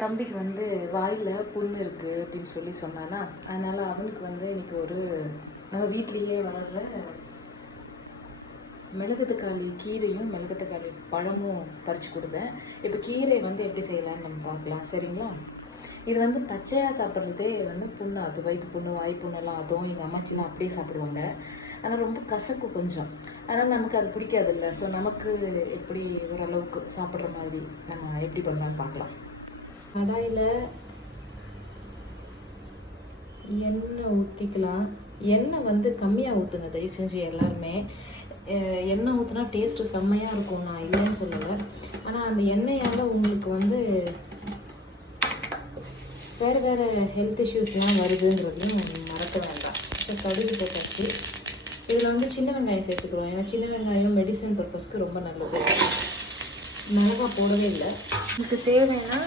என் தம்பிக்கு வந்து வாயில் புண்ணு இருக்குது அப்படின்னு சொல்லி சொன்னானா, அதனால் அவனுக்கு வந்து இன்றைக்கி ஒரு நம்ம வீட்லேயே வளர்கிற மிளகுத்தக்காளி கீரையும் மிளகுத்தக்காளி பழமும் பறித்து கொடுத்தேன். இப்போ கீரை வந்து எப்படி செய்யலான்னு நம்ம பார்க்கலாம், சரிங்களா? இது வந்து பச்சையாக சாப்பிட்றதே வந்து புண்ணு, அது வயிற்று புண்ணு வாய் புண்ணெல்லாம் அதுவும் எங்கள் அம்மாச்சிலாம் அப்படியே சாப்பிடுவாங்க. ஆனால் ரொம்ப கசக்கு கொஞ்சம், அதனால் நமக்கு அது பிடிக்காதில்ல. ஸோ நமக்கு எப்படி ஓரளவுக்கு சாப்பிட்ற மாதிரி நம்ம எப்படி பண்ணலான்னு பார்க்கலாம். கடாயில் எண்ணெய் ஊற்றிக்கலாம். எண்ணெய் வந்து கம்மியாக ஊற்றுங்க தயவு செஞ்சு எல்லாருமே. எண்ணெய் ஊற்றினா டேஸ்ட்டு செம்மையாக இருக்கும், நான் இல்லைன்னு சொல்லலை. ஆனால் அந்த எண்ணெயால் உங்களுக்கு வந்து வேறு வேறு ஹெல்த் இஷ்யூஸ்லாம் வருதுங்கிறதையும் மறக்க வேண்டாம். ஸோ கடுகு போட்டாச்சு. இதில் வந்து சின்ன வெங்காயம் சேர்த்துக்கிறோம், ஏன்னா சின்ன வெங்காயம் மெடிசன் பர்பஸ்க்கு ரொம்ப நல்லது. மிளகா போடவே இல்லை. இதுக்கு தேவைன்னா